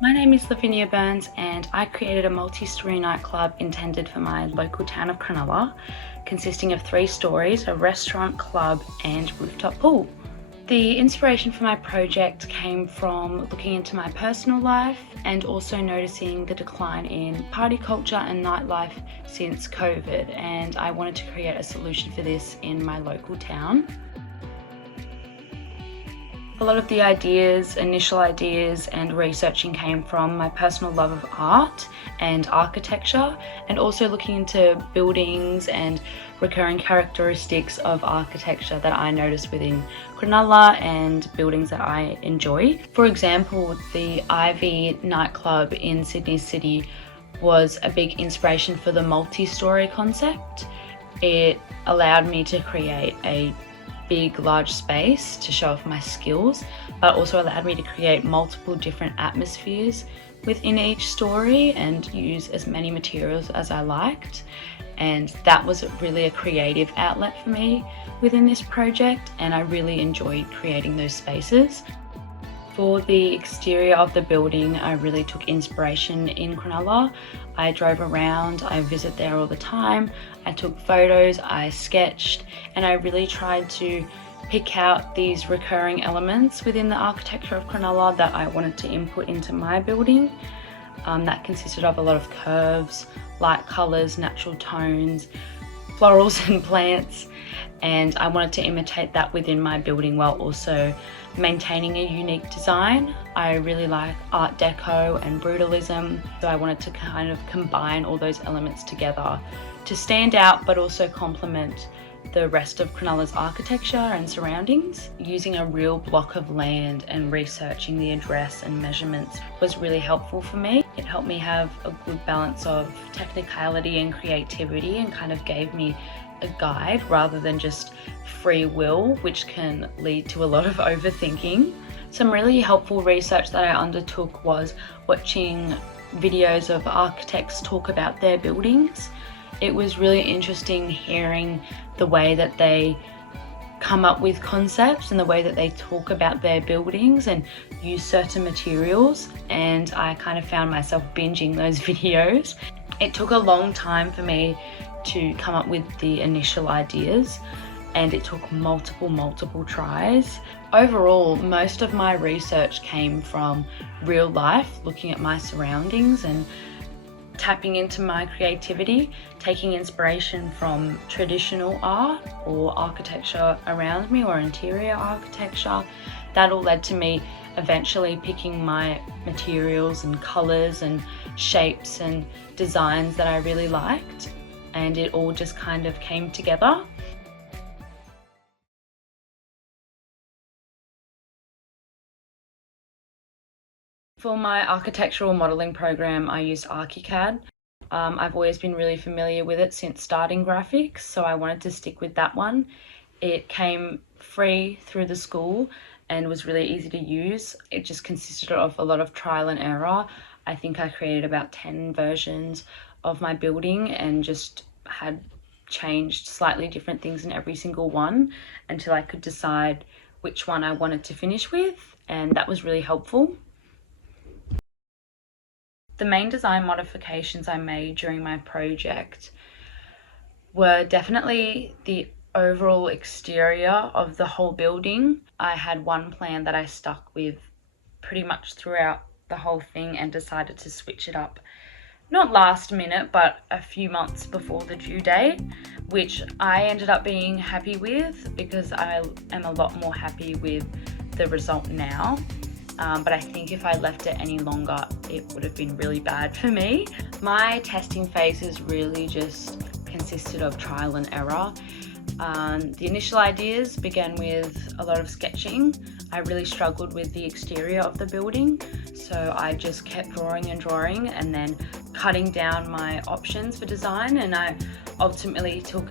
My name is Livinia Burns and I created a multi-story nightclub intended for my local town of Cronulla, consisting of 3 stories, a restaurant, club and rooftop pool. The inspiration for my project came from looking into my personal life and also noticing the decline in party culture and nightlife since COVID, and I wanted to create a solution for this in my local town. A lot of the initial ideas and researching came from my personal love of art and architecture, and also looking into buildings and recurring characteristics of architecture that I noticed within Cronulla and buildings that I enjoy. For example, the Ivy nightclub in Sydney City was a big inspiration for the multi-story concept. It allowed me to create a big, large space to show off my skills, but also allowed me to create multiple different atmospheres within each story and use as many materials as I liked. And that was really a creative outlet for me within this project, and I really enjoyed creating those spaces. For the exterior of the building, I really took inspiration in Cronulla. I drove around, I visit there all the time, I took photos, I sketched, and I really tried to pick out these recurring elements within the architecture of Cronulla that I wanted to input into my building. That consisted of a lot of curves, light colours, natural tones, florals and plants, and I wanted to imitate that within my building while also maintaining a unique design. I really like Art Deco and brutalism, so I wanted to kind of combine all those elements together to stand out but also complement the rest of Cronulla's architecture and surroundings. Using a real block of land and researching the address and measurements was really helpful for me. It helped me have a good balance of technicality and creativity, and kind of gave me a guide rather than just free will, which can lead to a lot of overthinking. Some really helpful research that I undertook was watching videos of architects talk about their buildings. It was really interesting hearing the way that they come up with concepts and the way that they talk about their buildings and use certain materials, and I kind of found myself binging those videos. It took a long time for me to come up with the initial ideas, and it took multiple tries. Overall, most of my research came from real life, looking at my surroundings and tapping into my creativity, taking inspiration from traditional art or architecture around me or interior architecture. That all led to me eventually picking my materials and colours and shapes and designs that I really liked, and it all just kind of came together. For my architectural modelling program, I used ArchiCAD. I've always been really familiar with it since starting graphics, so I wanted to stick with that one. It came free through the school and was really easy to use. It just consisted of a lot of trial and error. I think I created about 10 versions of my building and just had changed slightly different things in every single one until I could decide which one I wanted to finish with, and that was really helpful. The main design modifications I made during my project were definitely the overall exterior of the whole building. I had one plan that I stuck with pretty much throughout the whole thing and decided to switch it up, not last minute, but a few months before the due date, which I ended up being happy with because I am a lot more happy with the result now. But I think if I left it any longer, it would have been really bad for me. My testing phases really just consisted of trial and error. The initial ideas began with a lot of sketching. I really struggled with the exterior of the building, so I just kept drawing and then cutting down my options for design, and I ultimately took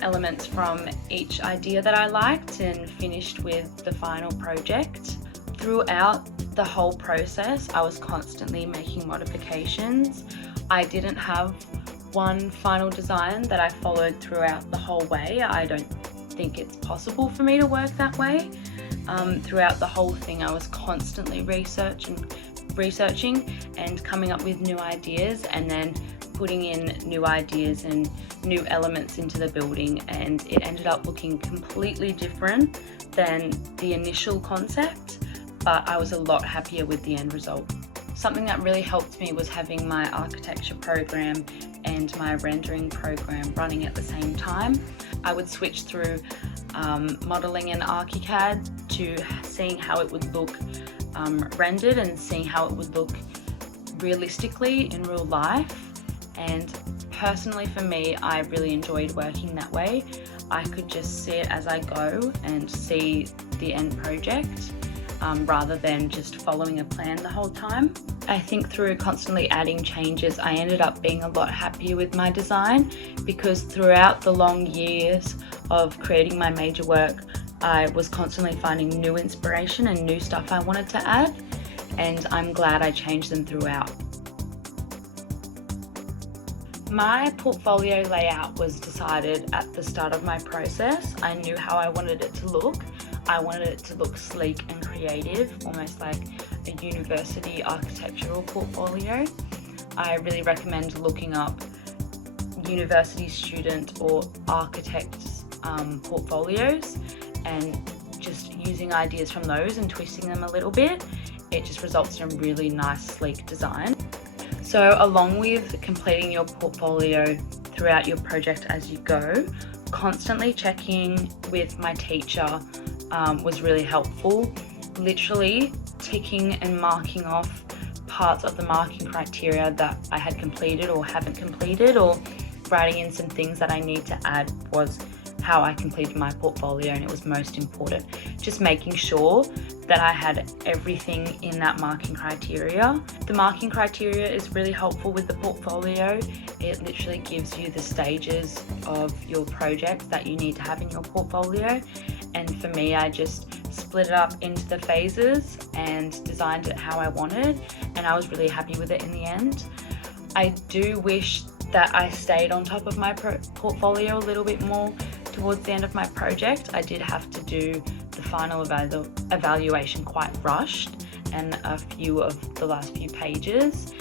elements from each idea that I liked and finished with the final project. Throughout the whole process, I was constantly making modifications. I didn't have one final design that I followed throughout the whole way. I don't think it's possible for me to work that way. Throughout the whole thing, I was constantly researching researching and coming up with new ideas, and then putting in new ideas and new elements into the building, and it ended up looking completely different than the initial concept, but I was a lot happier with the end result. Something that really helped me was having my architecture program and my rendering program running at the same time. I would switch through modelling in ArchiCAD to seeing how it would look rendered and seeing how it would look realistically in real life. And personally for me, I really enjoyed working that way. I could just see it as I go and see the end project rather than just following a plan the whole time. I think through constantly adding changes, I ended up being a lot happier with my design, because throughout the long years of creating my major work, I was constantly finding new inspiration and new stuff I wanted to add, and I'm glad I changed them throughout. My portfolio layout was decided at the start of my process. I knew how I wanted it to look. I wanted it to look sleek and creative, almost like a university architectural portfolio. I really recommend looking up university student or architects' portfolios and just using ideas from those and twisting them a little bit. It just results in a really nice, sleek design. So along with completing your portfolio throughout your project as you go, constantly checking with my teacher was really helpful. Literally ticking and marking off parts of the marking criteria that I had completed or haven't completed, or writing in some things that I need to add was how I completed my portfolio, and it was most important. Just making sure that I had everything in that marking criteria. The marking criteria is really helpful with the portfolio. It literally gives you the stages of your project that you need to have in your portfolio. And for me, I just split it up into the phases and designed it how I wanted, and I was really happy with it in the end. I do wish that I stayed on top of my portfolio a little bit more towards the end of my project. I did have to do the final evaluation quite rushed, and a few of the last few pages,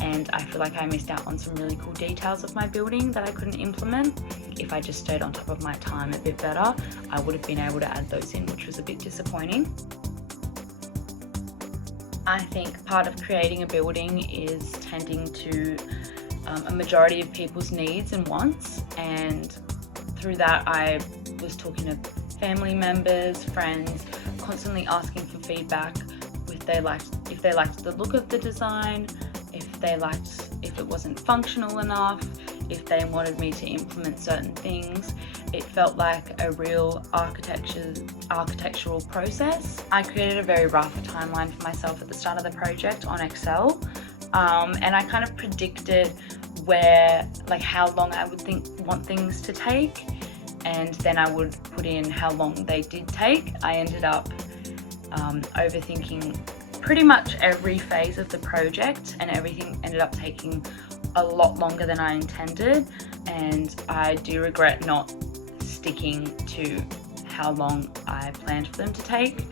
and I feel like I missed out on some really cool details of my building that I couldn't implement. If I just stayed on top of my time a bit better, I would have been able to add those in, which was a bit disappointing. I think part of creating a building is tending to a majority of people's needs and wants, and through that I was talking to family members, friends, constantly asking for feedback if they liked the look of the design, if it wasn't functional enough, if they wanted me to implement certain things. It felt like a real architectural process. I created a very rough timeline for myself at the start of the project on Excel, and I kind of predicted how long I would want things to take, and then I would put in how long they did take. I ended up overthinking pretty much every phase of the project, and everything ended up taking a lot longer than I intended, and I do regret not sticking to how long I planned for them to take.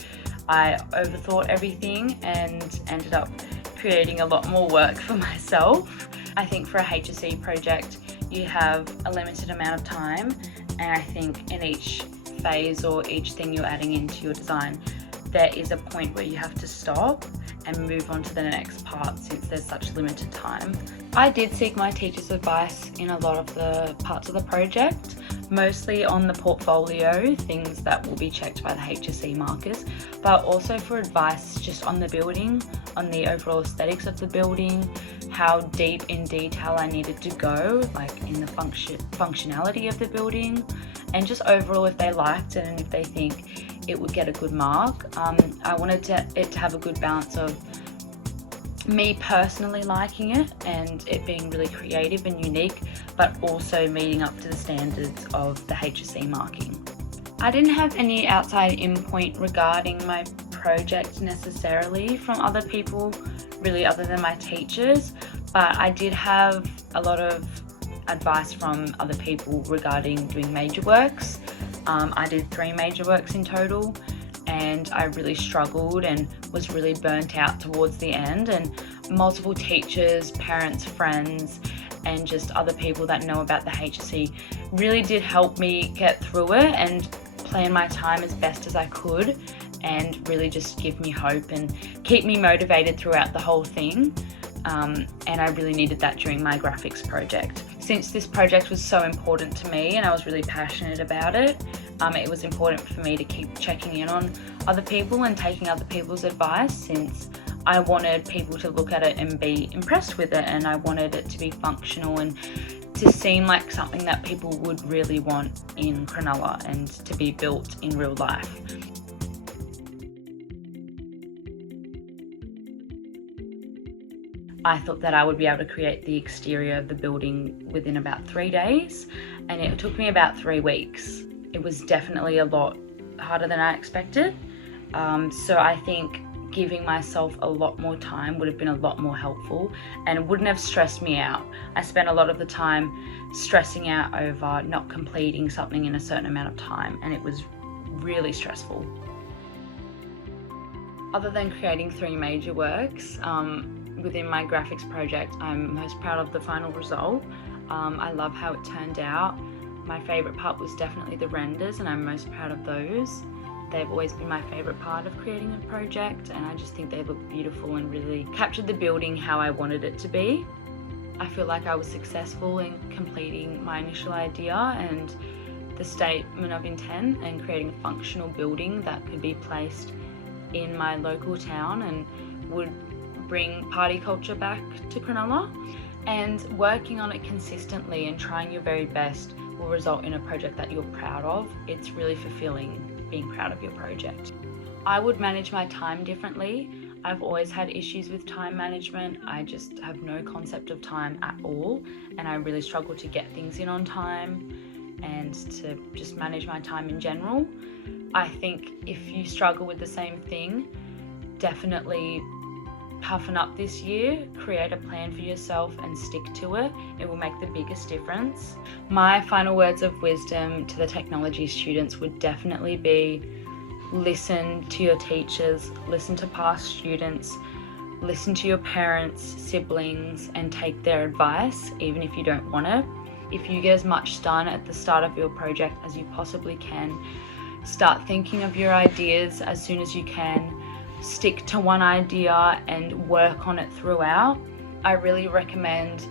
I overthought everything and ended up creating a lot more work for myself. I think for a HSC project you have a limited amount of time, and I think in each phase or each thing you're adding into your design, there is a point where you have to stop and move on to the next part since there's such limited time. I did seek my teacher's advice in a lot of the parts of the project, mostly on the portfolio, things that will be checked by the HSC markers, but also for advice just on the building, on the overall aesthetics of the building, how deep in detail I needed to go, like in the functionality of the building, and just overall if they liked it and if they think it would get a good mark. I wanted it to have a good balance of me personally liking it and it being really creative and unique, but also meeting up to the standards of the HSC marking. I didn't have any outside input regarding my project necessarily from other people, really other than my teachers, but I did have a lot of advice from other people regarding doing major works. I did 3 major works in total, and I really struggled and was really burnt out towards the end, and multiple teachers, parents, friends and just other people that know about the HSC really did help me get through it and plan my time as best as I could, and really just give me hope and keep me motivated throughout the whole thing. And I really needed that during my graphics project. Since this project was so important to me and I was really passionate about it, it was important for me to keep checking in on other people and taking other people's advice, since I wanted people to look at it and be impressed with it, and I wanted it to be functional and to seem like something that people would really want in Cronulla and to be built in real life. I thought that I would be able to create the exterior of the building within about 3 days, and it took me about 3 weeks. It was definitely a lot harder than I expected. So I think giving myself a lot more time would have been a lot more helpful and wouldn't have stressed me out. I spent a lot of the time stressing out over not completing something in a certain amount of time, and it was really stressful. Other than creating 3 major works, within my graphics project, I'm most proud of the final result. I love how it turned out. My favourite part was definitely the renders, and I'm most proud of those. They've always been my favourite part of creating a project, and I just think they look beautiful and really captured the building how I wanted it to be. I feel like I was successful in completing my initial idea and the statement of intent, and creating a functional building that could be placed in my local town and would bring party culture back to Cronulla. And working on it consistently and trying your very best will result in a project that you're proud of. It's really fulfilling being proud of your project. I would manage my time differently. I've always had issues with time management. I just have no concept of time at all, and I really struggle to get things in on time and to just manage my time in general. I think if you struggle with the same thing, definitely toughen up this year, create a plan for yourself and stick to it. It will make the biggest difference. My final words of wisdom to the technology students would definitely be: listen to your teachers, listen to past students, listen to your parents, siblings, and take their advice, even if you don't want it. If you get as much done at the start of your project as you possibly can, start thinking of your ideas as soon as you can. Stick to one idea and work on it throughout. I really recommend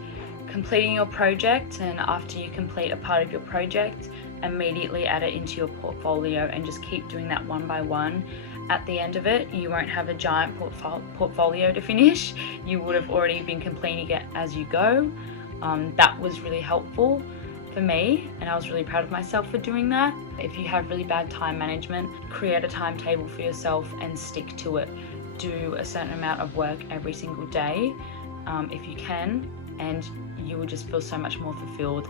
completing your project, and after you complete a part of your project, immediately add it into your portfolio and just keep doing that one by one. At the end of it, you won't have a giant portfolio to finish. You would have already been completing it as you go. That was really helpful for me, and I was really proud of myself for doing that. If you have really bad time management, create a timetable for yourself and stick to it. Do a certain amount of work every single day if you can, and you will just feel so much more fulfilled.